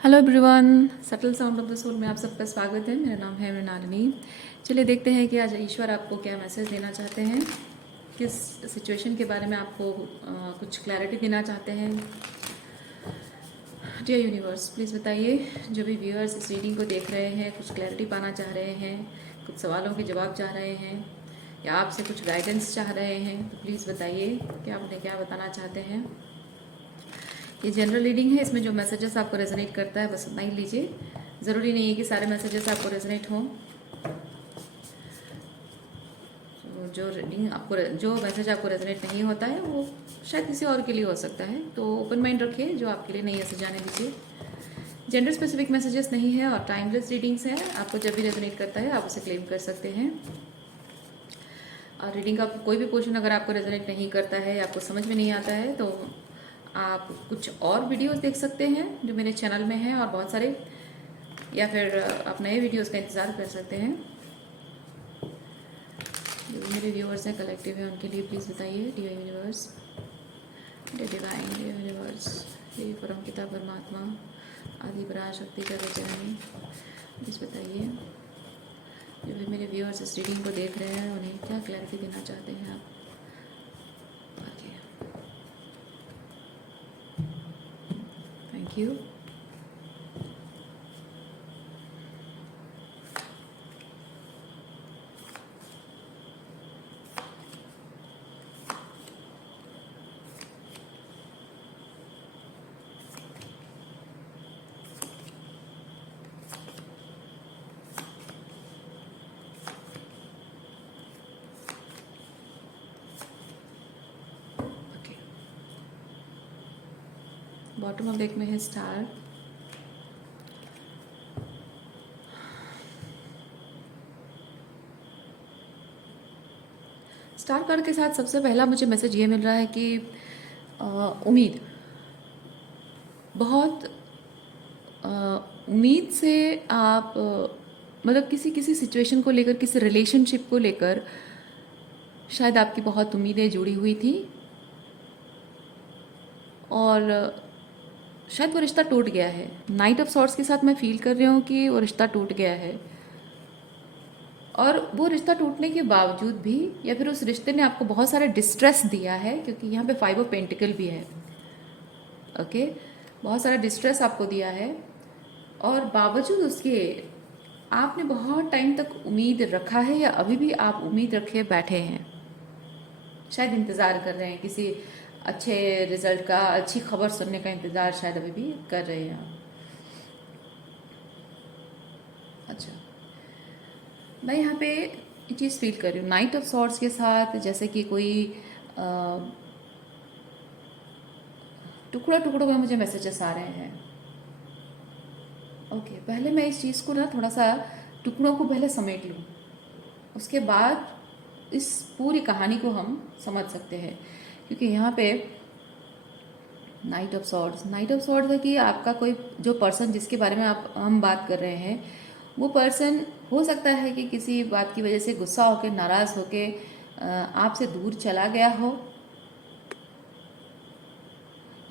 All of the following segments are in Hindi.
Hello everyone, subtle sound of the soul में आप सबका स्वागत है। मेरा नाम है मृणालिनी। चलिए देखते हैं कि आज ईश्वर आपको क्या मैसेज देना चाहते हैं, किस सिचुएशन के बारे में आपको कुछ क्लैरिटी देना चाहते हैं। डियर यूनिवर्स, प्लीज़ बताइए। जो भी व्यूअर्स इस रीडिंग को देख रहे हैं, कुछ क्लैरिटी पाना चाह रहे हैं, कुछ सवालों के जवाब चाह रहे हैं या आपसे कुछ गाइडेंस चाह रहे हैं, तो प्लीज़ बताइए कि आप उन्हें क्या बताना चाहते हैं। ये जनरल रीडिंग है, इसमें जो मैसेजेस आपको रेजोनेट करता है बस उतना ही लीजिए। ज़रूरी नहीं है कि सारे मैसेजेस आपको रेजोनेट हों। तो जो मैसेज आपको रेजोनेट नहीं होता है वो शायद किसी और के लिए हो सकता है, तो ओपन माइंड रखिए। जो आपके लिए नहीं है उसे जाने दीजिए। जेंडर स्पेसिफिक मैसेजेस नहीं है और टाइमलेस रीडिंग्स हैं। आपको जब भी रेजोनेट करता है आप उसे क्लेम कर सकते हैं। और रीडिंग का कोई भी पोर्शन अगर आपको रेजोनेट नहीं करता है, आपको समझ में नहीं आता है, तो आप कुछ और वीडियोस देख सकते हैं जो मेरे चैनल में हैं और बहुत सारे, या फिर आप नए वीडियोस का इंतज़ार कर सकते हैं। जो मेरे व्यूअर्स हैं, कलेक्टिव है, उनके लिए प्लीज़ बताइए। Dear universe, dear divine, dear universe, हे परम पिता परमात्मा, आदि पराशक्ति का वचन, प्लीज़ बताइए। जो भी मेरे व्यूअर्स इस रीडिंग को देख रहे हैं उन्हें क्या क्लैरिटी देना चाहते हैं आप। Okay, thank you. Okay, bottom of deck में है स्टार। स्टार कार्ड के साथ सबसे पहला मुझे मैसेज ये मिल रहा है कि उम्मीद, बहुत उम्मीद से आप मतलब किसी किसी सिचुएशन को लेकर, किसी रिलेशनशिप को लेकर शायद आपकी बहुत उम्मीदें जुड़ी हुई थी और शायद वो रिश्ता टूट गया है। नाइट ऑफ सॉर्ट्स के साथ मैं फील कर रही हूँ कि वो रिश्ता टूट गया है, और वो रिश्ता टूटने के बावजूद भी, या फिर उस रिश्ते ने आपको बहुत सारे डिस्ट्रेस दिया है, क्योंकि यहाँ पे 5 ऑफ पेंटिकल भी है। ओके, बहुत सारा डिस्ट्रेस आपको दिया है और बावजूद उसके आपने बहुत टाइम तक उम्मीद रखा है, या अभी भी आप उम्मीद रखे बैठे हैं। शायद इंतज़ार कर रहे हैं किसी अच्छे रिजल्ट का, अच्छी खबर सुनने का इंतज़ार शायद अभी भी कर रहे हैं आप। अच्छा, मैं यहाँ पे ये चीज़ फील कर रही हूँ नाइट ऑफ सॉर्ट्स के साथ, जैसे कि कोई टुकड़ों टुकड़ों में मुझे मैसेजेस आ रहे हैं। ओके, पहले मैं इस चीज़ को ना थोड़ा सा टुकड़ों को पहले समेट लूँ, उसके बाद इस पूरी कहानी को हम समझ सकते हैं। क्योंकि यहाँ पे नाइट ऑफ सॉर्ड्स है कि आपका कोई जो पर्सन जिसके बारे में हम बात कर रहे हैं, वो पर्सन हो सकता है कि किसी बात की वजह से गुस्सा होकर, नाराज़ होकर आपसे दूर चला गया हो,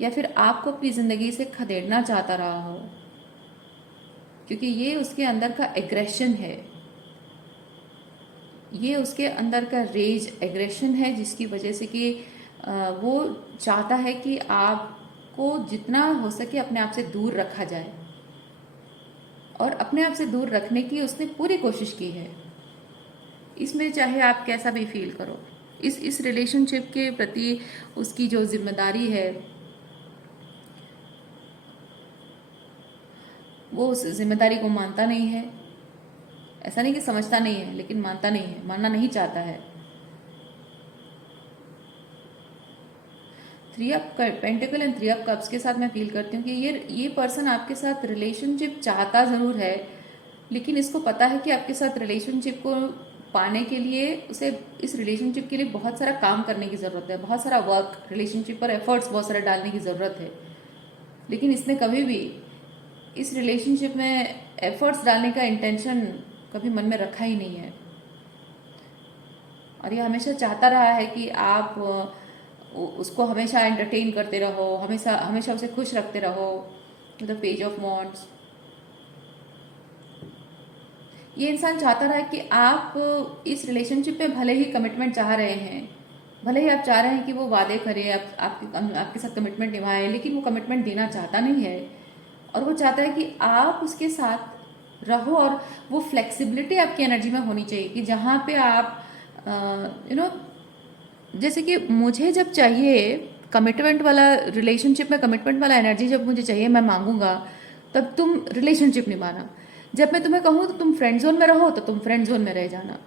या फिर आपको अपनी ज़िंदगी से खदेड़ना चाहता रहा हो, क्योंकि ये उसके अंदर का एग्रेशन है, ये उसके अंदर का रेज एग्रेशन है, जिसकी वजह से कि वो चाहता है कि आपको जितना हो सके अपने आप से दूर रखा जाए, और अपने आप से दूर रखने की उसने पूरी कोशिश की है। इसमें चाहे आप कैसा भी फील करो, इस रिलेशनशिप के प्रति उसकी जो जिम्मेदारी है, वो उस जिम्मेदारी को मानता नहीं है। ऐसा नहीं कि समझता नहीं है, लेकिन मानता नहीं है, मानना नहीं चाहता है। 3 of pentacle and 3 of cups के साथ मैं फील करती हूँ कि ये पर्सन आपके साथ रिलेशनशिप चाहता ज़रूर है, लेकिन इसको पता है कि आपके साथ रिलेशनशिप को पाने के लिए उसे इस रिलेशनशिप के लिए बहुत सारा काम करने की ज़रूरत है, बहुत सारा वर्क, रिलेशनशिप पर एफर्ट्स बहुत सारा डालने की ज़रूरत है। लेकिन इसने कभी भी इस रिलेशनशिप में एफर्ट्स डालने का इंटेंशन कभी मन में रखा ही नहीं है, और ये हमेशा चाहता रहा है कि आप उसको हमेशा एंटरटेन करते रहो, हमेशा हमेशा उसे खुश रखते रहो, द पेज ऑफ वॉन्ड्स। ये इंसान चाहता रहा कि आप इस रिलेशनशिप में भले ही कमिटमेंट चाह रहे हैं, भले ही आप चाह रहे हैं कि वो वादे करे, आपके साथ कमिटमेंट निभाए, लेकिन वो कमिटमेंट देना चाहता नहीं है। और वो चाहता है कि आप उसके साथ रहो, और वो फ्लेक्सिबिलिटी आपकी एनर्जी में होनी चाहिए कि जहाँ पे आप जैसे कि मुझे जब चाहिए कमिटमेंट वाला रिलेशनशिप में, कमिटमेंट वाला एनर्जी जब मुझे चाहिए, मैं मांगूंगा, तब तुम रिलेशनशिप निभाना। जब मैं तुम्हें कहूँ तो तुम फ्रेंड जोन में रहो, तो तुम फ्रेंड जोन में रह जाना।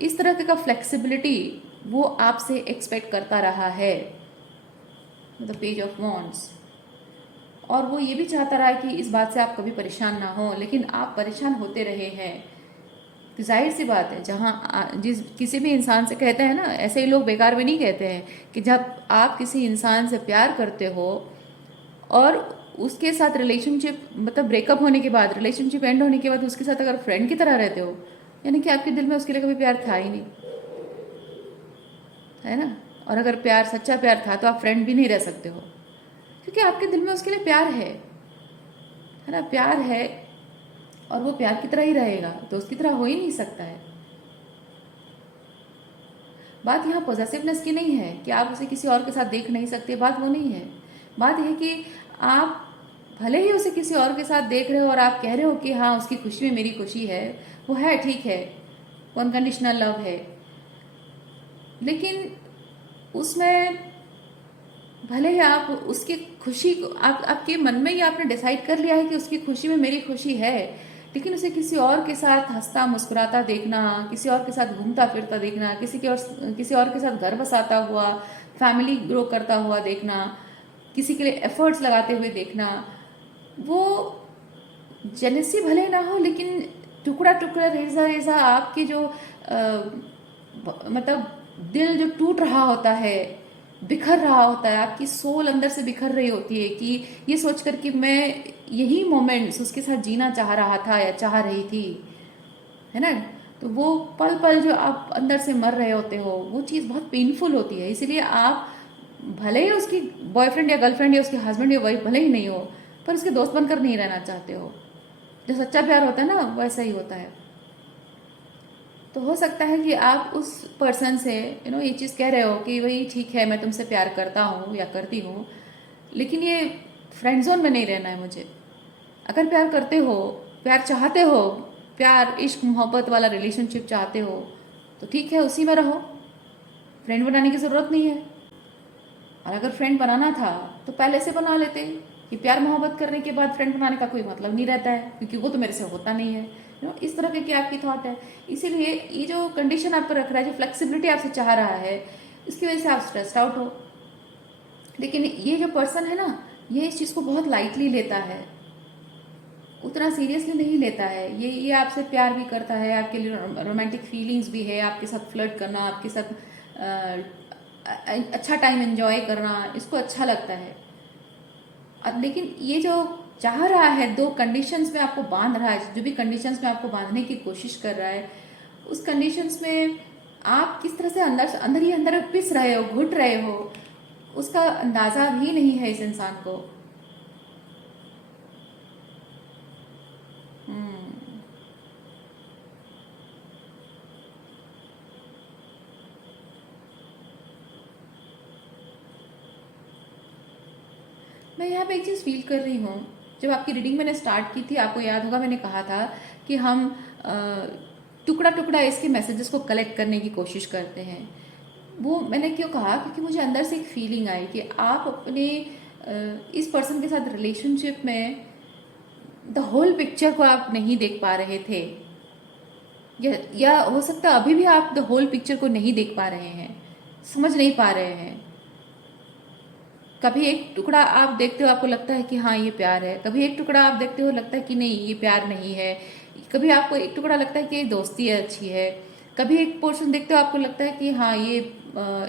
इस तरह का फ्लेक्सिबिलिटी वो आपसे एक्सपेक्ट करता रहा है, द पेज ऑफ वॉन्ड्स। और वो ये भी चाहता रहा कि इस बात से आप कभी परेशान ना हो, लेकिन आप परेशान होते रहे हैं। तो जाहिर सी बात है, जहाँ जिस किसी भी इंसान से कहते हैं ना, ऐसे ही लोग बेकार में नहीं कहते हैं कि जब आप किसी इंसान से प्यार करते हो और उसके साथ रिलेशनशिप, मतलब ब्रेकअप होने के बाद, रिलेशनशिप एंड होने के बाद उसके साथ अगर फ्रेंड की तरह रहते हो, यानी कि आपके दिल में उसके लिए कभी प्यार था ही नहीं, है ना। और अगर प्यार, सच्चा प्यार था, तो आप फ्रेंड भी नहीं रह सकते हो, क्योंकि आपके दिल में उसके लिए प्यार है ना। प्यार है और वो प्यार की तरह ही रहेगा, तो उसकी तरह हो ही नहीं सकता है। बात यहाँ पॉजेसिवनेस की नहीं है कि आप उसे किसी और के साथ देख नहीं सकते, बात वो नहीं है। बात यह कि आप भले ही उसे किसी और के साथ देख रहे हो और आप कह रहे हो कि हाँ, उसकी खुशी में मेरी खुशी है, वो है, ठीक है, वो अनकंडीशनल लव है, लेकिन उसमें भले ही आप उसकी खुशी को, आपके मन में ही आपने डिसाइड कर लिया है कि उसकी खुशी में मेरी खुशी है, लेकिन उसे किसी और के साथ हंसता मुस्कुराता देखना, किसी और के साथ घूमता फिरता देखना, किसी और के साथ घर बसाता हुआ, फैमिली ग्रो करता हुआ देखना, किसी के लिए एफर्ट्स लगाते हुए देखना, वो जेलसी भले ना हो, लेकिन टुकड़ा टुकड़ा, रेजा रेजा आपकी जो मतलब दिल जो टूट रहा होता है, बिखर रहा होता है, आपकी सोल अंदर से बिखर रही होती है कि ये सोचकर कि मैं यही मोमेंट्स उसके साथ जीना चाह रहा था या चाह रही थी, है ना। तो वो पल पल जो आप अंदर से मर रहे होते हो, वो चीज़ बहुत पेनफुल होती है। इसीलिए आप भले ही उसकी बॉयफ्रेंड या गर्लफ्रेंड या उसके हस्बैंड या वाइफ भले ही नहीं हो, पर उसके दोस्त बनकर नहीं रहना चाहते हो। जो सच्चा प्यार होता है ना, वैसा ही होता है। तो हो सकता है कि आप उस पर्सन से ये चीज़ कह रहे हो कि भाई ठीक है, मैं तुमसे प्यार करता हूँ या करती हूँ, लेकिन ये फ्रेंड जोन में नहीं रहना है मुझे। अगर प्यार करते हो, प्यार चाहते हो, प्यार इश्क मोहब्बत वाला रिलेशनशिप चाहते हो, तो ठीक है, उसी में रहो, फ्रेंड बनाने की ज़रूरत नहीं है। और अगर फ्रेंड बनाना था तो पहले से बना लेते, कि प्यार मोहब्बत करने के बाद फ्रेंड बनाने का कोई मतलब नहीं रहता है, क्योंकि वो तो मेरे से होता नहीं है। इस तरह की आपकी थॉट है। इसीलिए ये जो कंडीशन आप पर रख रहा है, जो फ्लेक्सिबिलिटी आपसे चाह रहा है, इसकी वजह से आप स्ट्रेस्ड आउट हो। लेकिन ये जो पर्सन है ना, ये इस चीज़ को बहुत लाइटली लेता है, उतना सीरियसली नहीं लेता है। ये आपसे प्यार भी करता है, आपके लिए रोमांटिक फीलिंग्स भी है, आपके साथ फ्लर्ट करना, आपके साथ अच्छा टाइम एंजॉय करना, इसको अच्छा लगता है। लेकिन ये जो चाह रहा है, दो कंडीशंस में आपको बांध रहा है, जो भी कंडीशंस में आपको बांधने की कोशिश कर रहा है, उस कंडीशंस में आप किस तरह से अंदर ही अंदर पिस रहे हो, घुट रहे हो, उसका अंदाज़ा भी नहीं है इस इंसान को। मैं यहाँ पे एक चीज़ फील कर रही हूँ। जब आपकी रीडिंग मैंने स्टार्ट की थी, आपको याद होगा मैंने कहा था कि हम टुकड़ा टुकड़ा इसके मैसेजेस को कलेक्ट करने की कोशिश करते हैं। वो मैंने क्यों कहा, क्योंकि मुझे अंदर से एक फीलिंग आई कि आप अपने इस पर्सन के साथ रिलेशनशिप में द होल पिक्चर को आप नहीं देख पा रहे थे, या हो सकता है अभी भी आप द होल पिक्चर को नहीं देख पा रहे हैं, समझ नहीं पा रहे हैं। कभी एक टुकड़ा आप देखते हो, आपको लगता है कि हाँ ये प्यार है, कभी एक टुकड़ा आप देखते हो, लगता है कि नहीं ये प्यार नहीं है, कभी आपको एक टुकड़ा लगता है कि ये दोस्ती है, अच्छी है, कभी एक पोर्शन देखते हो, आपको लगता है कि हाँ ये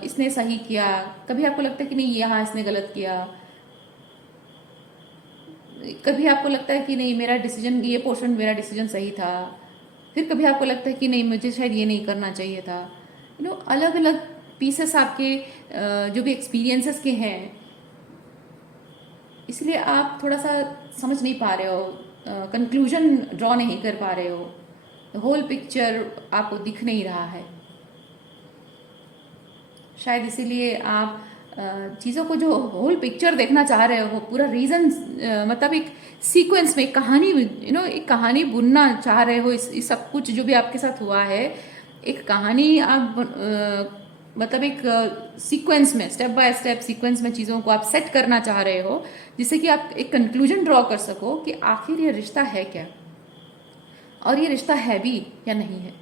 इसने सही किया, कभी आपको लगता है कि नहीं ये हाँ इसने गलत किया, कभी आपको लगता है कि नहीं मेरा डिसीजन, ये पोर्शन मेरा डिसीजन सही था, फिर कभी आपको लगता है कि नहीं मुझे शायद ये नहीं करना चाहिए था। अलग अलग पीसेस आपके जो भी एक्सपीरियंसेस के हैं, इसलिए आप थोड़ा सा समझ नहीं पा रहे हो, कंक्लूजन ड्रॉ नहीं कर पा रहे हो, होल पिक्चर आपको दिख नहीं रहा है। शायद इसीलिए आप चीज़ों को जो होल पिक्चर देखना चाह रहे हो, पूरा रीजन, मतलब एक सीक्वेंस में एक कहानी, एक कहानी बुनना चाह रहे हो। इस सब कुछ जो भी आपके साथ हुआ है, एक कहानी आप मतलब एक सीक्वेंस में, स्टेप बाय स्टेप सीक्वेंस में चीज़ों को आप सेट करना चाह रहे हो, जिससे कि आप एक कंक्लूजन ड्रॉ कर सको कि आखिर ये रिश्ता है क्या, और ये रिश्ता है भी या नहीं है।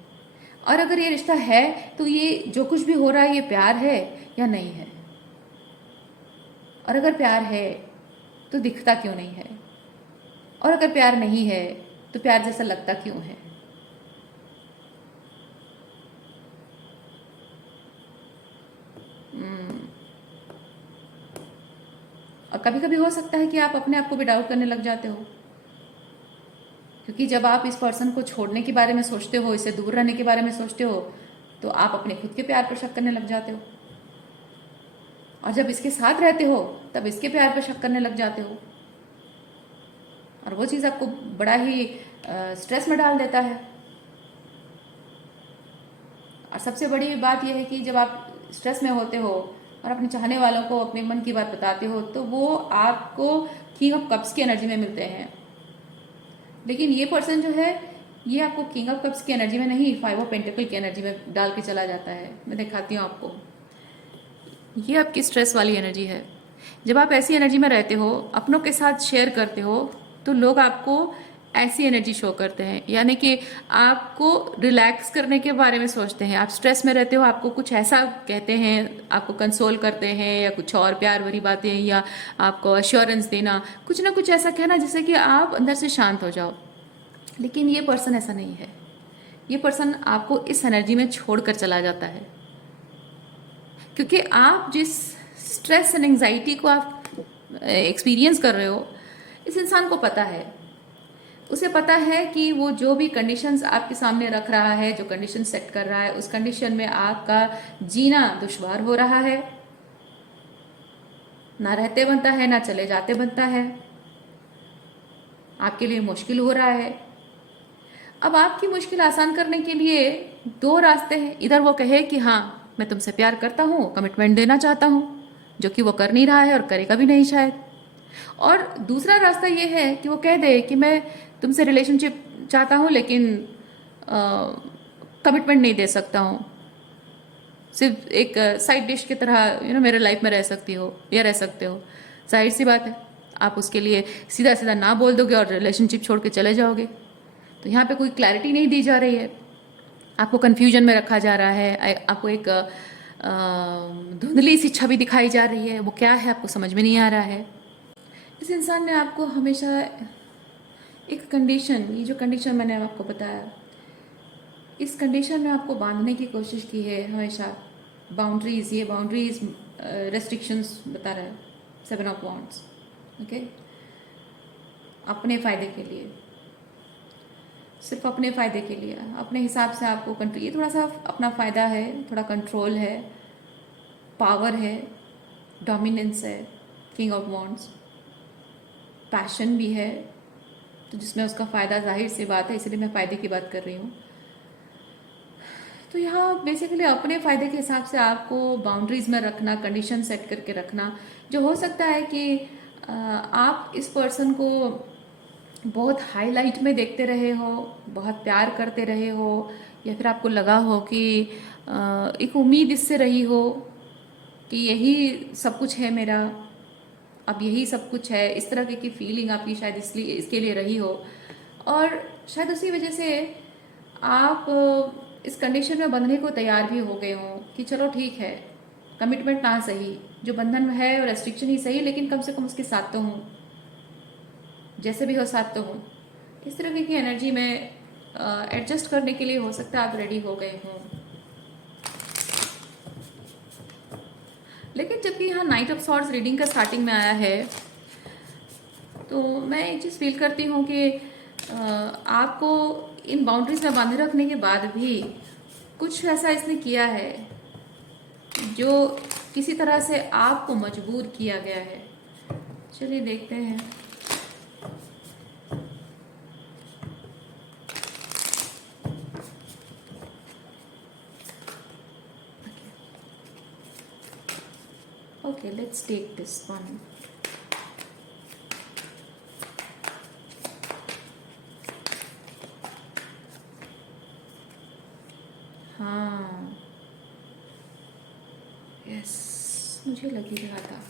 और अगर ये रिश्ता है तो ये जो कुछ भी हो रहा है, ये प्यार है या नहीं है। और अगर प्यार है तो दिखता क्यों नहीं है, और अगर प्यार नहीं है तो प्यार जैसा लगता क्यों है। और कभी कभी हो सकता है कि आप अपने आप को भी डाउट करने लग जाते हो, क्योंकि जब आप इस पर्सन को छोड़ने के बारे में सोचते हो, इससे दूर रहने के बारे में सोचते हो, तो आप अपने खुद के प्यार पर शक करने लग जाते हो। और जब इसके साथ रहते हो तब इसके प्यार पर शक करने लग जाते हो, और वो चीज़ आपको बड़ा ही स्ट्रेस में डाल देता है। और सबसे बड़ी बात यह है कि जब आप स्ट्रेस में होते हो और अपने चाहने वालों को अपने मन की बात बताते हो, तो वो आपको किंग ऑफ कप्स की एनर्जी में मिलते हैं। लेकिन ये पर्सन जो है, ये आपको किंग ऑफ कप्स की एनर्जी में नहीं, 5 ऑफ पेंटिकल की एनर्जी में डाल के चला जाता है। मैं दिखाती हूँ आपको। ये आपकी स्ट्रेस वाली एनर्जी है। जब आप ऐसी एनर्जी में रहते हो, अपनों के साथ शेयर करते हो, तो लोग आपको ऐसी एनर्जी शो करते हैं, यानी कि आपको रिलैक्स करने के बारे में सोचते हैं। आप स्ट्रेस में रहते हो, आपको कुछ ऐसा कहते हैं, आपको कंसोल करते हैं, या कुछ और प्यार भरी बातें, या आपको अश्योरेंस देना, कुछ ना कुछ ऐसा कहना जिससे कि आप अंदर से शांत हो जाओ। लेकिन ये पर्सन ऐसा नहीं है। ये पर्सन आपको इस एनर्जी में छोड़कर चला जाता है, क्योंकि आप जिस स्ट्रेस एंड एंजाइटी को आप एक्सपीरियंस कर रहे हो, इस इंसान को पता है। उसे पता है कि वो जो भी कंडीशंस आपके सामने रख रहा है, जो कंडीशन सेट कर रहा है, उस कंडीशन में आपका जीना दुश्वार हो रहा है। ना रहते बनता है, ना चले जाते बनता है, आपके लिए मुश्किल हो रहा है। अब आपकी मुश्किल आसान करने के लिए दो रास्ते हैं। इधर वो कहे कि हाँ, मैं तुमसे प्यार करता हूँ, कमिटमेंट देना चाहता हूँ, जो कि वो कर नहीं रहा है और करेगा भी नहीं शायद। और दूसरा रास्ता ये है कि वो कह दे कि मैं तुमसे रिलेशनशिप चाहता हूँ, लेकिन कमिटमेंट नहीं दे सकता हूँ, सिर्फ एक साइड डिश की तरह मेरे लाइफ में रह सकती हो या रह सकते हो। जाहिर सी बात है, आप उसके लिए सीधा सीधा ना बोल दोगे और रिलेशनशिप छोड़ के चले जाओगे। तो यहाँ पे कोई क्लैरिटी नहीं दी जा रही है, आपको कन्फ्यूजन में रखा जा रहा है, आपको एक धुंधली सी छवि दिखाई जा रही है। वो क्या है आपको समझ में नहीं आ रहा है। इस इंसान ने आपको हमेशा एक कंडीशन, ये जो कंडीशन मैंने आपको बताया, इस कंडीशन में आपको बांधने की कोशिश की है हमेशा। बाउंड्रीज, ये बाउंड्रीज रेस्ट्रिक्शंस बता रहा है 7 ऑफ वॉन्ड्स। ओके, अपने फ़ायदे के लिए, सिर्फ अपने फ़ायदे के लिए, अपने हिसाब से आपको कंट्रोल, ये थोड़ा सा अपना फ़ायदा है, थोड़ा कंट्रोल है, पावर है, डोमिनेंस है, किंग ऑफ वॉन्ड्स, पैशन भी है, तो जिसमें उसका फ़ायदा, जाहिर सी बात है, इसलिए मैं फ़ायदे की बात कर रही हूँ। तो यहाँ बेसिकली अपने फ़ायदे के हिसाब से आपको बाउंड्रीज़ में रखना, कंडीशन सेट करके रखना। जो हो सकता है कि आप इस पर्सन को बहुत हाईलाइट में देखते रहे हो, बहुत प्यार करते रहे हो, या फिर आपको लगा हो कि एक उम्मीद इससे रही हो कि यही सब कुछ है मेरा, अब यही सब कुछ है, इस तरह की फीलिंग आपकी शायद इसलिए इसके लिए रही हो। और शायद उसी वजह से आप इस कंडीशन में बंधने को तैयार भी हो गए हों कि चलो ठीक है, कमिटमेंट ना सही, जो बंधन है और रेस्ट्रिक्शन ही सही, लेकिन कम से कम उसके साथ तो हूँ, जैसे भी हो साथ तो हूँ। इस तरह की एनर्जी में एडजस्ट करने के लिए हो सकता है आप रेडी हो गए हों। लेकिन जबकि यहाँ नाइट ऑफ सॉर्ड्स रीडिंग का स्टार्टिंग में आया है, तो मैं एक चीज़ फील करती हूँ कि आपको इन बाउंड्रीज में बांधे रखने के बाद भी कुछ ऐसा इसने किया है जो किसी तरह से आपको मजबूर किया गया है। चलिए देखते हैं। Okay, let's take this one. हाँ, यस, मुझे लग ही रहा था।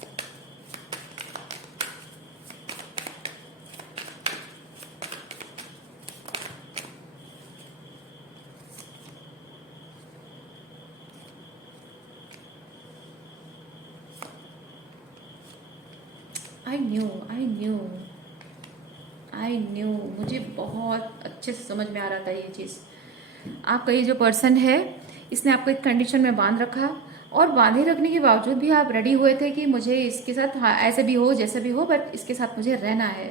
I knew I knew I knew मुझे बहुत अच्छे से समझ में आ रहा था ये चीज़। आपका ये जो पर्सन है, इसने आपको एक कंडीशन में बांध रखा, और बांधे रखने के बावजूद भी आप रेडी हुए थे कि मुझे इसके साथ, हाँ, ऐसे भी हो जैसे भी हो, बट इसके साथ मुझे रहना है।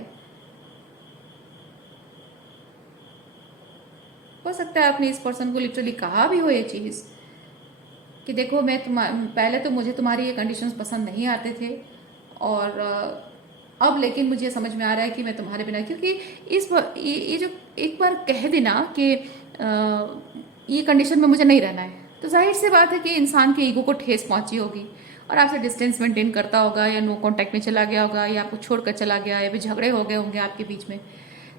हो सकता है आपने इस पर्सन को लिटरली कहा भी हो ये चीज़ कि देखो, मैं पहले तो मुझे तुम्हारी ये कंडीशंस पसंद नहीं आते थे, और अब लेकिन मुझे समझ में आ रहा है कि मैं तुम्हारे बिना, क्योंकि ये जो एक बार कह देना कि ये कंडीशन में मुझे नहीं रहना है, तो जाहिर सी बात है कि इंसान के ईगो को ठेस पहुंची होगी, और आपसे डिस्टेंस मेंटेन करता होगा, या नो कांटेक्ट में चला गया होगा, या आपको छोड़कर चला गया, या फिर झगड़े हो गए होंगे आपके बीच में।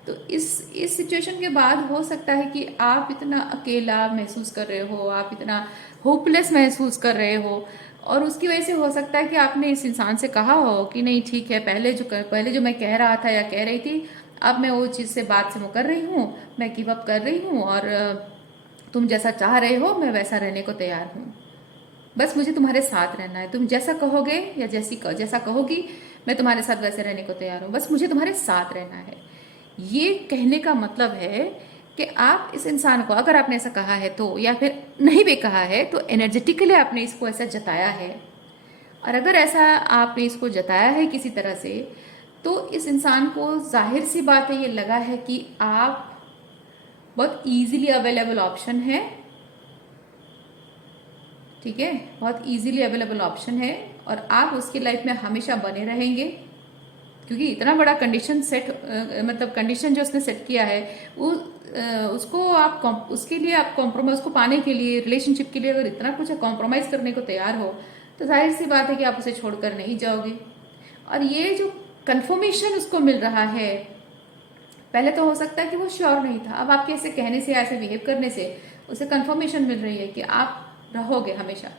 तो इस सिचुएशन के बाद हो सकता है कि आप इतना अकेला महसूस कर रहे हो, आप इतना होपलेस महसूस कर रहे हो, और उसकी वजह से हो सकता है कि आपने इस इंसान से कहा हो कि नहीं ठीक है, पहले जो मैं कह रहा था या कह रही थी, अब मैं वो चीज़ से बात से मुकर रही हूँ, मैं गिव अप कर रही हूँ, और तुम जैसा चाह रहे हो मैं वैसा रहने को तैयार हूँ। बस मुझे तुम्हारे साथ रहना है, तुम जैसा कहोगे या जैसा कहोगी, मैं तुम्हारे साथ वैसे रहने को तैयार हूँ, बस मुझे तुम्हारे साथ रहना है। ये कहने का मतलब है कि आप इस इंसान को, अगर आपने ऐसा कहा है तो, या फिर नहीं भी कहा है तो, एनर्जेटिकली आपने इसको ऐसा जताया है। और अगर ऐसा आपने इसको जताया है किसी तरह से, तो इस इंसान को जाहिर सी बात है ये लगा है कि आप बहुत इजीली अवेलेबल ऑप्शन है। ठीक है, बहुत इजीली अवेलेबल ऑप्शन है, और आप उसकी लाइफ में हमेशा बने रहेंगे, क्योंकि इतना बड़ा कंडीशन सेट, मतलब कंडीशन जो उसने सेट किया है, वो उसको आप उसके लिए आप कॉम्प्रोमाइज, उसको पाने के लिए, रिलेशनशिप के लिए अगर इतना कुछ कॉम्प्रोमाइज करने को तैयार हो, तो जाहिर सी बात है कि आप उसे छोड़कर नहीं जाओगे। और ये जो कंफर्मेशन उसको मिल रहा है, पहले तो हो सकता है कि वो श्योर नहीं था, अब आपके ऐसे कहने से, ऐसे बिहेव करने से उसे कंफर्मेशन मिल रही है कि आप रहोगे हमेशा।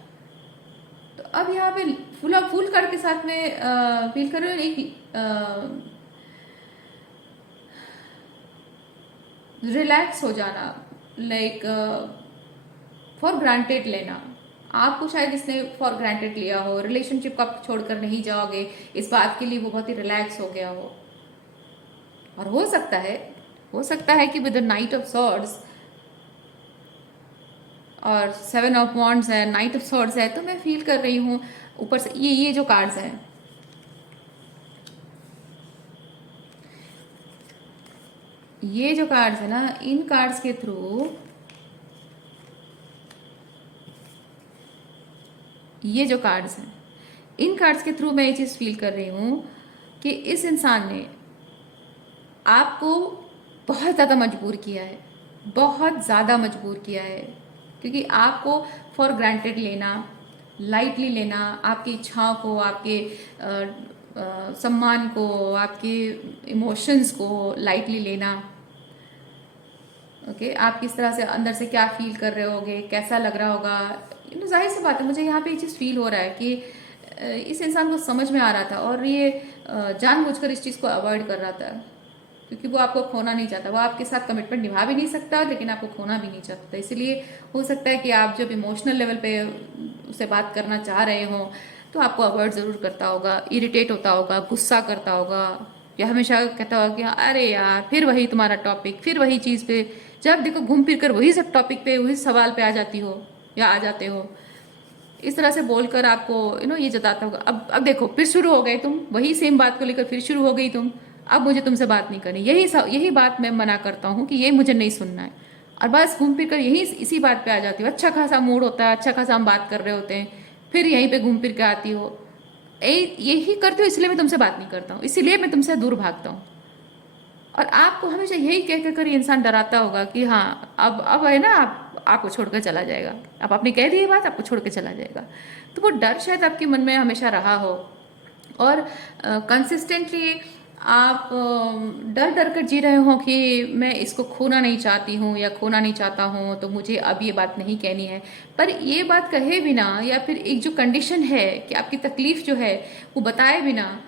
तो अब यहाँ पे फुल कार्ड के साथ में फील कर रहे हो एक रिलैक्स हो जाना, लाइक फॉर ग्रांटेड लेना। आपको शायद इसने फॉर ग्रांटेड लिया हो, रिलेशनशिप को आप छोड़कर नहीं जाओगे, इस बात के लिए वो बहुत ही रिलैक्स हो गया हो। और हो सकता है कि with the night of swords और 7 ऑफ वॉन्ड्स है, नाइट ऑफ सॉर्ड्स है, तो मैं फील कर रही हूँ ऊपर से ये जो कार्ड्स हैं, ये जो कार्ड्स है ना, इन कार्ड्स के थ्रू, ये जो कार्ड्स हैं, इन कार्ड्स के थ्रू मैं ये चीज़ फील कर रही हूँ कि इस इंसान ने आपको बहुत ज़्यादा मजबूर किया है, बहुत ज़्यादा मजबूर किया है, क्योंकि आपको फॉर ग्रांटेड लेना, लाइटली लेना, आपकी इच्छाओं को, आपके सम्मान को, आपके इमोशंस को लाइटली लेना। ओके, आप किस तरह से अंदर से क्या फील कर रहे होगे, कैसा लग रहा होगा, जाहिर सी बात है मुझे यहाँ पे ये चीज़ फील हो रहा है कि इस इंसान को समझ में आ रहा था, और ये जानबूझकर इस चीज़ को अवॉइड कर रहा था, क्योंकि वो आपको खोना नहीं चाहता, वो आपके साथ कमिटमेंट निभा भी नहीं सकता, लेकिन आपको खोना भी नहीं चाहता। इसलिए हो सकता है कि आप जब इमोशनल लेवल पे उससे बात करना चाह रहे हो, तो आपको अवॉइड ज़रूर करता होगा, इरिटेट होता होगा, गुस्सा करता होगा, या हमेशा कहता होगा कि अरे यार फिर वही तुम्हारा टॉपिक, फिर वही चीज़ पे, जब देखो घूम फिर कर वही सब टॉपिक पे, वही सवाल पे आ जाती हो या आ जाते हो। इस तरह से बोलकर आपको ये जताता होगा, अब देखो फिर शुरू हो गए तुम, वही सेम बात को लेकर फिर शुरू हो गई तुम, अब मुझे तुमसे बात नहीं करनी, यही बात मैं मना करता हूँ कि ये मुझे नहीं सुनना है, और बस घूम फिर कर इसी बात पे आ जाती हो। अच्छा खासा मूड होता है, अच्छा खासा हम बात कर रहे होते हैं, फिर यहीं पे घूम फिर के आती हो। यही करते हो इसलिए मैं तुमसे बात नहीं करता हूँ, इसीलिए मैं तुमसे दूर भागता हूँ। और आपको हमेशा यही कह कर ये इंसान डराता होगा कि हाँ अब है ना, आपको छोड़कर चला जाएगा, अब आपने कह दी ये बात, आपको छोड़ के चला जाएगा। तो वो डर शायद आपके मन में हमेशा रहा हो, और कंसिस्टेंटली आप डर डर कर जी रहे हो कि मैं इसको खोना नहीं चाहती हूँ या खोना नहीं चाहता हूँ, तो मुझे अब ये बात नहीं कहनी है। पर ये बात कहे बिना, या फिर एक जो कंडीशन है कि आपकी तकलीफ जो है वो बताए बिना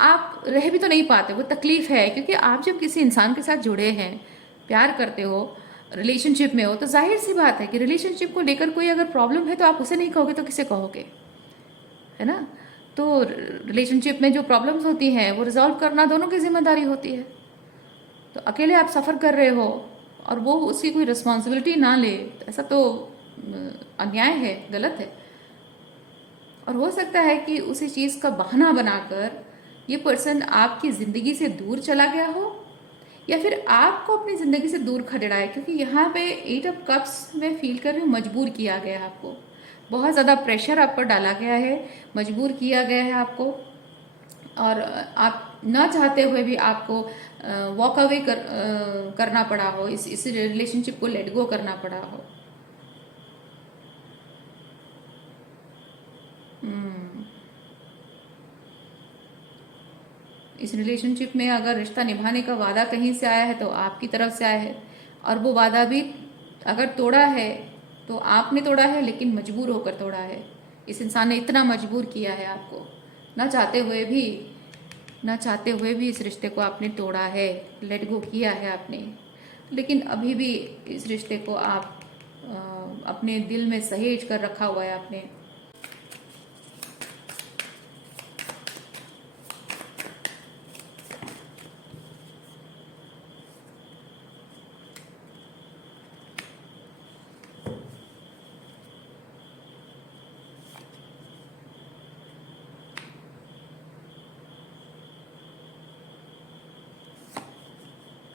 आप रह भी तो नहीं पाते। वो तकलीफ है क्योंकि आप जब किसी इंसान के साथ जुड़े हैं, प्यार करते हो, रिलेशनशिप में हो, तो जाहिर सी बात है कि रिलेशनशिप को लेकर कोई अगर प्रॉब्लम है तो आप उसे नहीं कहोगे तो किसे कहोगे, है ना। तो रिलेशनशिप में जो प्रॉब्लम्स होती हैं वो रिजॉल्व करना दोनों की जिम्मेदारी होती है। तो अकेले आप सफ़र कर रहे हो और वो उसकी कोई रिस्पॉन्सिबिलिटी ना ले, तो ऐसा तो अन्याय है, गलत है। और हो सकता है कि उसी चीज़ का बहाना बनाकर ये पर्सन आपकी ज़िंदगी से दूर चला गया हो, या फिर आपको अपनी ज़िंदगी से दूर खदेड़ा है, क्योंकि यहाँ पे 8 ऑफ कप्स में फील कर रही हूँ मजबूर किया गया है आपको, बहुत ज़्यादा प्रेशर आप पर डाला गया है, मजबूर किया गया है आपको, और आप ना चाहते हुए भी आपको वॉक अवे करना पड़ा हो, इस रिलेशनशिप को लेट गो करना पड़ा हो। हम्म, इस रिलेशनशिप में अगर रिश्ता निभाने का वादा कहीं से आया है तो आपकी तरफ से आया है, और वो वादा भी अगर तोड़ा है तो आपने तोड़ा है, लेकिन मजबूर होकर तोड़ा है। इस इंसान ने इतना मजबूर किया है आपको, ना चाहते हुए भी, ना चाहते हुए भी इस रिश्ते को आपने तोड़ा है, लेट गो किया है आपने। लेकिन अभी भी इस रिश्ते को आप अपने दिल में सहेज कर रखा हुआ है आपने।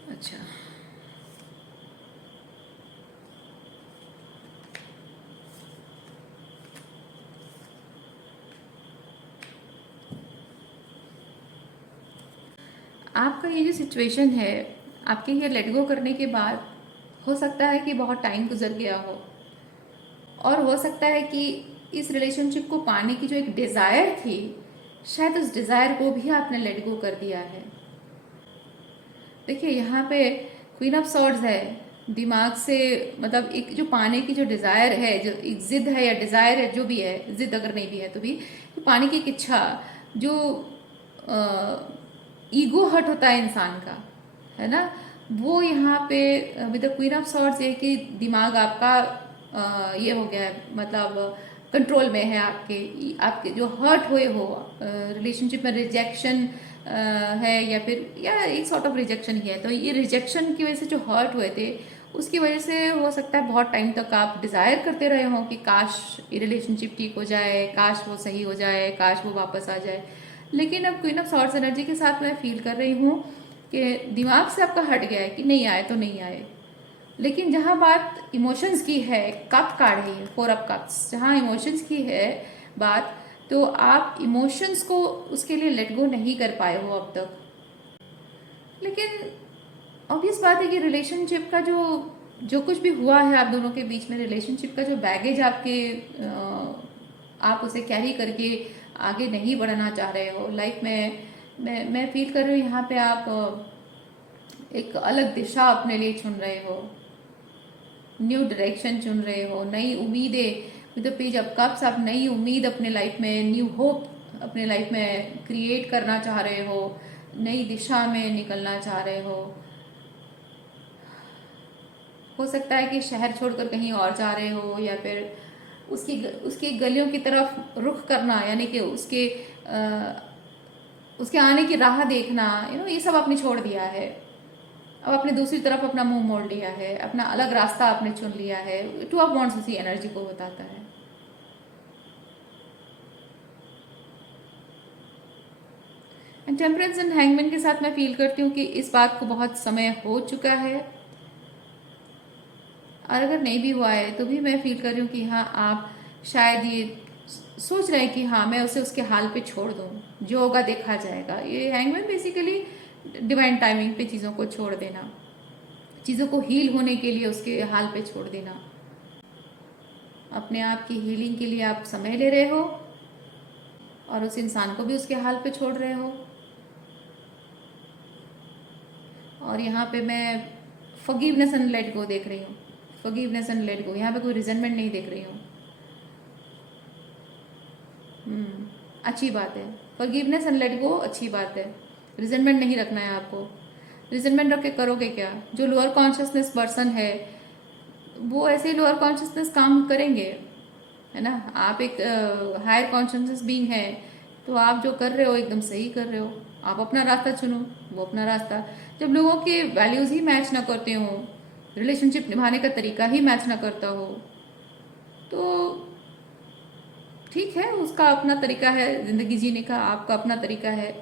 अच्छा, आपका ये जो सिचुएशन है, आपके ये लेट गो करने के बाद हो सकता है कि बहुत टाइम गुजर गया हो, और हो सकता है कि इस रिलेशनशिप को पाने की जो एक डिज़ायर थी, शायद उस डिज़ायर को भी आपने लेट गो कर दिया है। देखिए यहाँ पे क्वीन ऑफ सॉर्ड्स है, दिमाग से, मतलब एक जो पाने की जो डिज़ायर है, जो एक जिद है या डिज़ायर है, जो भी है, जिद अगर नहीं भी है तो भी, तो पाने की एक इच्छा, जो ईगो हर्ट होता है इंसान का, है ना, वो यहाँ पे with the queen of swords ये कि दिमाग आपका ये हो गया है, मतलब कंट्रोल में है आपके, आपके जो हर्ट हुए हो रिलेशनशिप में, रिजेक्शन है, या फिर या एक सॉर्ट ऑफ रिजेक्शन ही है, तो ये रिजेक्शन की वजह से जो हर्ट हुए थे, उसकी वजह से हो सकता है बहुत टाइम तक आप डिज़ायर करते रहे हो कि काश ये रिलेशनशिप ठीक हो जाए, काश वो सही हो जाए, काश वो वापस आ जाए। लेकिन अब क्वीन ऑफ सॉर्ड्स एनर्जी के साथ मैं फील कर रही हूँ कि दिमाग से आपका हट गया है कि नहीं आए तो नहीं आए। लेकिन जहाँ बात इमोशंस की है, कप कार्ड है ये, 4 ऑफ कप्स, जहाँ इमोशंस की है बात, तो आप इमोशंस को उसके लिए लेट गो नहीं कर पाए हो अब तक। लेकिन ऑब्वियस बात है कि रिलेशनशिप का जो जो कुछ भी हुआ है आप दोनों के बीच में, रिलेशनशिप का जो बैगेज आपके आप उसे कैरी करके आगे नहीं बढ़ना चाह रहे हो लाइफ में। मैं फील कर रही हूँ यहाँ पे आप एक अलग दिशा अपने लिए चुन रहे हो, न्यू डायरेक्शन चुन रहे हो, नई उम्मीदें, with the page of cups, आप नई उम्मीद अपने लाइफ में, न्यू होप अपने लाइफ में क्रिएट करना चाह रहे हो, नई दिशा में निकलना चाह रहे हो सकता है कि शहर छोड़कर कहीं और जा रहे हो, या फिर उसकी उसकी गलियों की तरफ रुख करना, यानी कि उसके आने की राह देखना, ये सब आपने छोड़ दिया है। अब आपने दूसरी तरफ अपना मुंह मोड़ लिया है, अपना अलग रास्ता आपने चुन लिया है। 2 ऑफ वॉन्ड्स उसी एनर्जी को बताता है। एंड टेम्परेंस एंड हैंगमैन के साथ मैं फील करती हूँ कि इस बात को बहुत समय हो चुका है, और अगर नहीं भी हुआ है तो भी मैं फील कर रही हूँ कि हाँ, आप शायद ये सोच रहे हैं कि हाँ मैं उसे उसके हाल पे छोड़ दूँ, जो होगा देखा जाएगा। ये हैंगमैन बेसिकली डिवाइन टाइमिंग पे चीज़ों को छोड़ देना, चीज़ों को हील होने के लिए उसके हाल पे छोड़ देना। अपने आप की हीलिंग के लिए आप समय ले रहे हो और उस इंसान को भी उसके हाल पे छोड़ रहे हो। और यहाँ पे मैं फॉरगिवनेस एंड लेट गो देख रही हूँ, फॉरगिवनेस एंड लेट गो। यहाँ पे कोई रिजेंटमेंट नहीं देख रही हूँ। अच्छी बात है, फॉरगिवनेस एंड लेट गो अच्छी बात है। रिजेंटमेंट नहीं रखना है आपको। रिजेंटमेंट रख के करोगे क्या? जो लोअर कॉन्शियसनेस पर्सन है वो ऐसे ही लोअर कॉन्शियसनेस काम करेंगे, है ना। आप एक हायर कॉन्शियसनेस बीइंग है, तो आप जो कर रहे हो एकदम सही कर रहे हो। आप अपना रास्ता चुनो, वो अपना रास्ता। जब लोगों के वैल्यूज ही मैच ना करते हो, रिलेशनशिप निभाने का तरीका ही मैच ना करता हो, तो ठीक है, उसका अपना तरीका है जिंदगी जीने का, आपका अपना तरीका है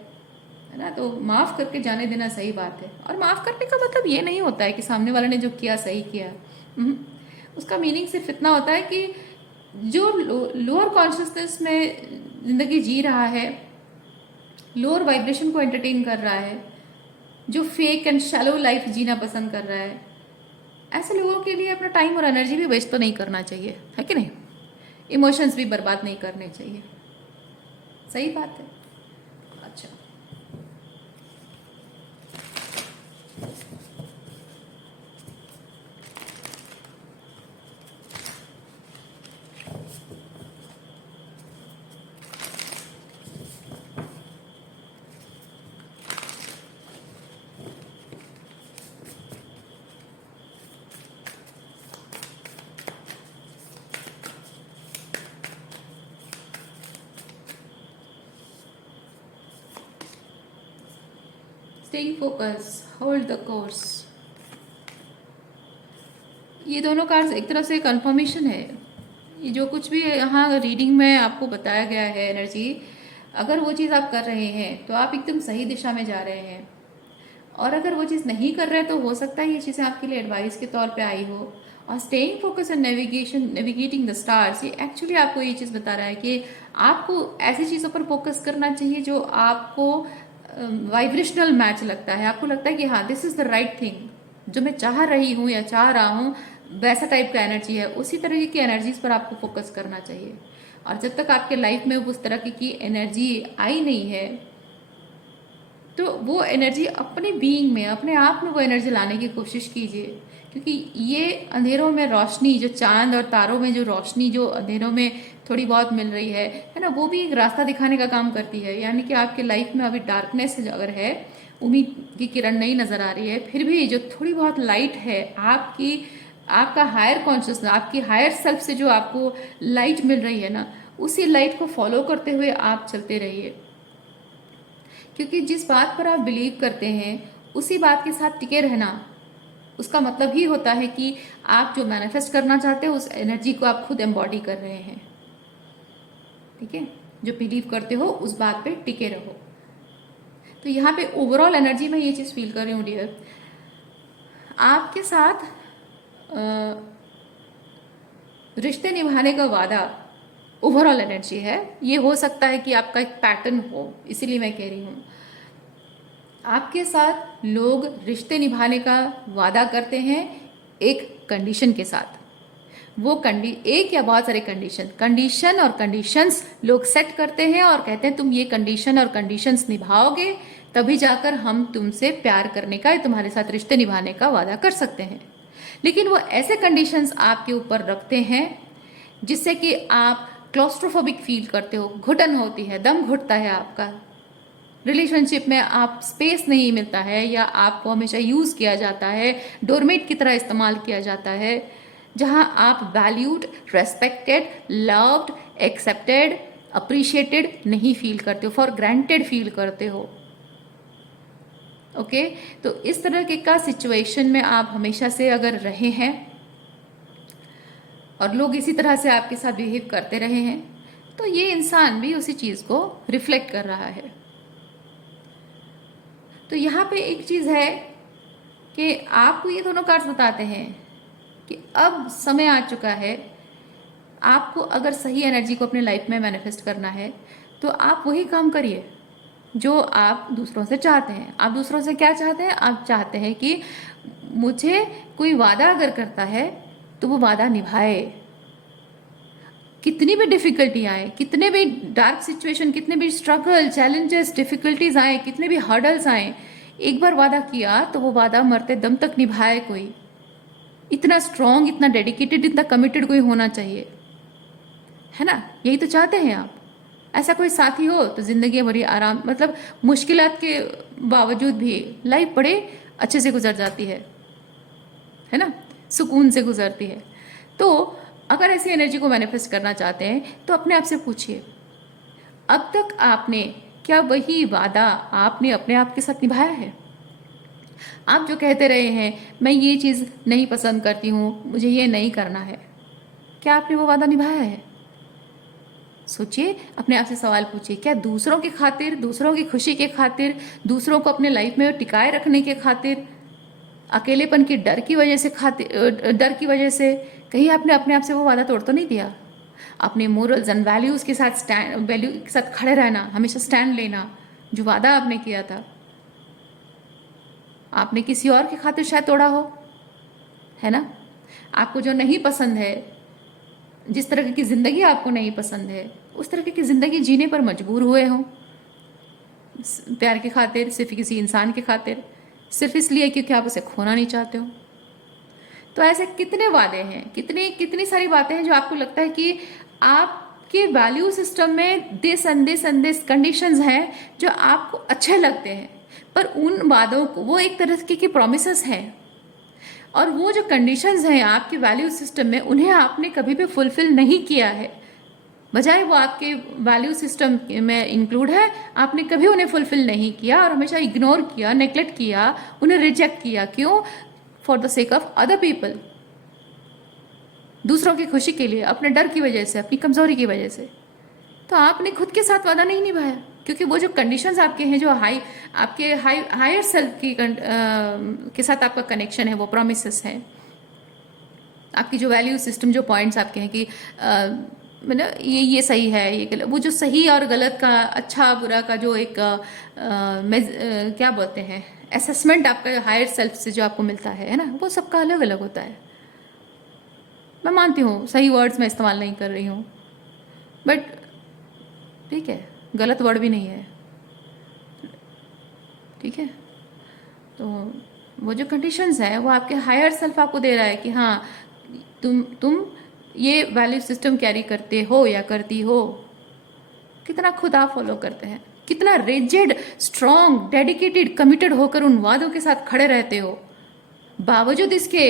ना। तो माफ करके जाने देना सही बात है। और माफ करने का मतलब ये नहीं होता है कि सामने वाले ने जो किया सही किया। उसका मीनिंग सिर्फ इतना होता है कि जो लोअर कॉन्शियसनेस में जिंदगी जी रहा है, लोअर वाइब्रेशन को एंटरटेन कर रहा है, जो फेक एंड शैलो लाइफ जीना पसंद कर रहा है, ऐसे लोगों के लिए अपना टाइम और एनर्जी भी वेस्ट तो नहीं करना चाहिए, है कि नहीं। इमोशंस भी बर्बाद नहीं करने चाहिए। सही बात है। अच्छा, staying focus, hold the course. ये दोनों कार्ड्स एक तरह से कंफर्मेशन है। ये जो कुछ भी यहाँ रीडिंग में आपको बताया गया है एनर्जी, अगर वो चीज़ आप कर रहे हैं तो आप एकदम सही दिशा में जा रहे हैं। और अगर वो चीज़ नहीं कर रहे तो हो सकता है ये चीज़ें आपके लिए एडवाइस के तौर पे आई हो। और staying focus and navigating the stars, ये एक्चुअली आपको ये चीज़ बता रहा है कि आपको ऐसी चीज़ों पर फोकस करना चाहिए जो आपको वाइब्रेशनल मैच लगता है। आपको लगता है कि हाँ this is the right thing, जो मैं चाह रही हूँ या चाह रहा हूँ वैसा टाइप का एनर्जी है, उसी तरह की एनर्जीज पर आपको फोकस करना चाहिए। और जब तक आपके लाइफ में उस तरह की एनर्जी आई नहीं है, तो वो एनर्जी अपने बीइंग में, अपने आप में वो एनर्जी लाने की कोशिश कीजिए। क्योंकि ये अंधेरों में रोशनी, जो चांद और तारों में जो रोशनी जो अंधेरों में थोड़ी बहुत मिल रही है ना, वो भी एक रास्ता दिखाने का काम करती है। यानी कि आपके लाइफ में अभी डार्कनेस अगर है, उम्मीद की किरण नहीं नजर आ रही है, फिर भी जो थोड़ी बहुत लाइट है आपकी, आपका हायर कॉन्शियसनेस, आपकी हायर सेल्फ से जो आपको लाइट मिल रही है ना, उसी लाइट को फॉलो करते हुए आप चलते रहिए। क्योंकि जिस बात पर आप बिलीव करते हैं उसी बात के साथ टिके रहना, उसका मतलब ही होता है कि आप जो मैनिफेस्ट करना चाहते हो उस एनर्जी को आप खुद एम्बॉडी कर रहे हैं। ठीक है, जो बिलीव करते हो उस बात पे टिके रहो। तो यहाँ पे ओवरऑल एनर्जी में ये चीज़ फील कर रही हूँ डियर, आपके साथ रिश्ते निभाने का वादा ओवरऑल एनर्जी है। ये हो सकता है कि आपका एक पैटर्न हो, इसीलिए मैं कह रही हूँ आपके साथ लोग रिश्ते निभाने का वादा करते हैं एक कंडीशन के साथ। वो एक या बहुत सारे कंडीशन और कंडीशंस लोग सेट करते हैं और कहते हैं तुम ये कंडीशन और कंडीशंस निभाओगे तभी जाकर हम तुमसे प्यार करने का, तुम्हारे साथ रिश्ते निभाने का वादा कर सकते हैं। लेकिन वो ऐसे कंडीशंस आपके ऊपर रखते हैं जिससे कि आप क्लॉस्ट्रोफोबिक फील करते हो, घुटन होती है, दम घुटता है आपका, रिलेशनशिप में आप स्पेस नहीं मिलता है, या आपको हमेशा यूज़ किया जाता है, डोरमेट की तरह इस्तेमाल किया जाता है, जहां आप valued, respected, loved, accepted, appreciated नहीं फील करते हो, फॉर ग्रांटेड फील करते हो। ओके, तो इस तरह के का सिचुएशन में आप हमेशा से अगर रहे हैं और लोग इसी तरह से आपके साथ बिहेव करते रहे हैं, तो ये इंसान भी उसी चीज़ को रिफ्लेक्ट कर रहा है। तो यहाँ पे एक चीज़ है कि आपको ये दोनों कार्ड्स बताते हैं कि अब समय आ चुका है आपको अगर सही एनर्जी को अपने लाइफ में मैनिफेस्ट करना है तो आप वही काम करिए जो आप दूसरों से चाहते हैं। आप दूसरों से क्या चाहते हैं? आप चाहते हैं कि मुझे कोई वादा अगर करता है तो वो वादा निभाए, कितनी भी डिफिकल्टी आए, कितने भी डार्क सिचुएशन, कितने भी स्ट्रगल, चैलेंजेस, डिफिकल्टीज आए, कितने भी हर्डल्स आए, एक बार वादा किया तो वो वादा मरते दम तक निभाए। कोई इतना स्ट्रांग, इतना डेडिकेटेड, इतना कमिटेड कोई होना चाहिए, है ना? यही तो चाहते हैं आप। ऐसा कोई साथी हो तो जिंदगी बड़ी आराम, मतलब मुश्किलात के बावजूद भी लाइफ बड़े अच्छे से गुजर जाती है ना? सुकून से गुजरती है। तो अगर ऐसी एनर्जी को मैनिफेस्ट करना चाहते हैं तो अपने आप से पूछिए, अब तक आपने क्या वही वादा आपने अपने आप के साथ निभाया है? आप जो कहते रहे हैं मैं ये चीज़ नहीं पसंद करती हूँ, मुझे ये नहीं करना है, क्या आपने वो वादा निभाया है? सोचिए, अपने आप से सवाल पूछिए, क्या दूसरों की खातिर, दूसरों की खुशी के खातिर, दूसरों को अपने लाइफ में टिकाए रखने के खातिर, अकेलेपन के डर की वजह से डर की वजह से कहीं आपने अपने आप से वो वादा तोड़ तो नहीं दिया? अपने मोरल्स एंड वैल्यूज के साथ वैल्यू के साथ खड़े रहना, हमेशा स्टैंड लेना, जो वादा आपने किया था, आपने किसी और की खातिर शायद तोड़ा हो, है ना? आपको जो नहीं पसंद है, जिस तरह की जिंदगी आपको नहीं पसंद है, उस तरह की जिंदगी जीने पर मजबूर हुए हो, प्यार की खातिर, सिर्फ किसी इंसान की खातिर, सिर्फ इसलिए क्योंकि आप उसे खोना नहीं चाहते हो। तो ऐसे कितने वादे हैं, कितनी कितनी सारी बातें हैं जो आपको लगता है कि आपके वैल्यू सिस्टम में this and this and this conditions हैं जो आपको अच्छे लगते हैं, पर उन वादों को, वो एक तरह के प्रोमिसेस हैं, और वो जो कंडीशंस हैं आपके वैल्यू सिस्टम में, उन्हें आपने कभी भी फुलफिल नहीं किया है। बजाय वो आपके वैल्यू सिस्टम में इंक्लूड है, आपने कभी उन्हें फुलफिल नहीं किया और हमेशा इग्नोर किया, नेग्लेक्ट किया, उन्हें रिजेक्ट किया। क्यों? For the sake of other people, दूसरों की खुशी के लिए, अपने डर की वजह से, अपनी कमजोरी की वजह से। तो आपने खुद के साथ वादा नहीं निभाया, क्योंकि वो जो कंडीशंस आपके हैं, जो आपके हायर सेल्फ की के साथ आपका कनेक्शन है, वो प्रोमिसेस है, आपकी जो वैल्यू सिस्टम, जो पॉइंट्स आपके हैं कि मतलब ये सही है, ये गलत, वो जो सही और गलत का, अच्छा बुरा का जो एक क्या बोलते हैं, असेसमेंट आपका हायर सेल्फ से जो आपको मिलता है ना, वो सबका अलग अलग होता है। मैं मानती हूँ सही वर्ड्स मैं इस्तेमाल नहीं कर रही हूँ, बट ठीक है, गलत वर्ड भी नहीं है, ठीक है? तो वो जो कंडीशंस है वो आपके हायर सेल्फ आपको दे रहा है कि हाँ, तुम ये वैल्यू सिस्टम कैरी करते हो या करती हो। कितना खुद आप फॉलो करते हैं, कितना रिजिड, स्ट्रॉन्ग, डेडिकेटेड, कमिटेड होकर उन वादों के साथ खड़े रहते हो, बावजूद इसके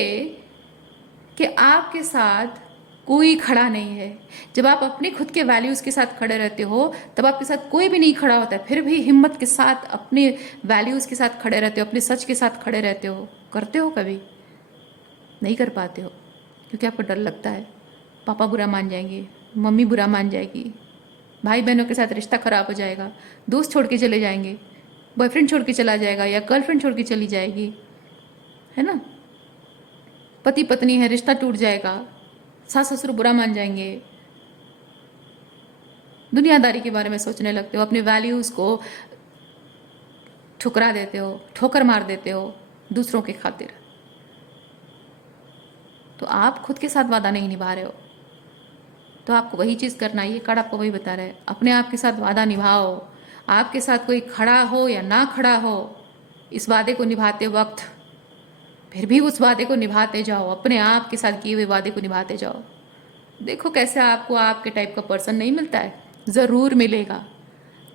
कि आपके साथ कोई खड़ा नहीं है। जब आप अपने खुद के वैल्यूज के साथ खड़े रहते हो, तब आपके साथ कोई भी नहीं खड़ा होता है, फिर भी हिम्मत के साथ अपने वैल्यूज के साथ खड़े रहते हो, अपने सच के साथ खड़े रहते हो। करते हो? कभी नहीं कर पाते हो, क्योंकि आपको डर लगता है पापा बुरा मान जाएंगे, मम्मी बुरा मान जाएगी, भाई बहनों के साथ रिश्ता खराब हो जाएगा, दोस्त छोड़ के चले जाएंगे, बॉयफ्रेंड छोड़ के चला जाएगा या गर्लफ्रेंड छोड़ के चली जाएगी, है ना? पति पत्नी है, रिश्ता टूट जाएगा, सास ससुर बुरा मान जाएंगे, दुनियादारी के बारे में सोचने लगते हो, अपने वैल्यूज को ठुकरा देते हो, ठोकर मार देते हो दूसरों के खातिर। तो आप खुद के साथ वादा नहीं निभा रहे हो। तो आपको वही चीज़ करना है, ये कार्ड आपको वही बता रहा है, अपने आप के साथ वादा निभाओ। आपके साथ कोई खड़ा हो या ना खड़ा हो, इस वादे को निभाते वक्त फिर भी उस वादे को निभाते जाओ, अपने आप के साथ किए हुए वादे को निभाते जाओ। देखो कैसे आपको आपके टाइप का पर्सन नहीं मिलता है, ज़रूर मिलेगा।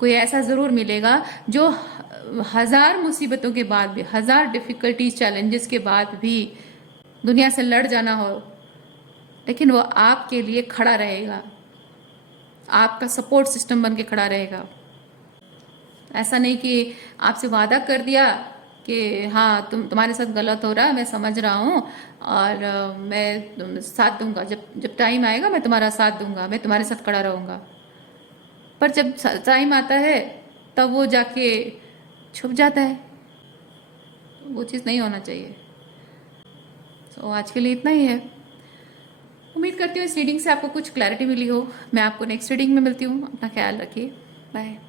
कोई ऐसा ज़रूर मिलेगा जो हज़ार मुसीबतों के बाद भी, हज़ार डिफ़िकल्टीज, चैलेंजेस के बाद भी, दुनिया से लड़ जाना हो, लेकिन वो आपके लिए खड़ा रहेगा, आपका सपोर्ट सिस्टम बन के खड़ा रहेगा। ऐसा नहीं कि आपसे वादा कर दिया कि हाँ तुम्हारे साथ गलत हो रहा है, मैं समझ रहा हूँ और मैं साथ दूंगा, जब जब टाइम आएगा मैं तुम्हारा साथ दूंगा, मैं तुम्हारे साथ खड़ा रहूँगा। पर जब टाइम आता है तब वो जाके छुप जाता है। वो चीज़ नहीं होना चाहिए। तो आज के लिए इतना ही है। उम्मीद करती हूँ इस रीडिंग से आपको कुछ क्लैरिटी मिली हो। मैं आपको नेक्स्ट रीडिंग में मिलती हूँ। अपना ख्याल रखिए। बाय।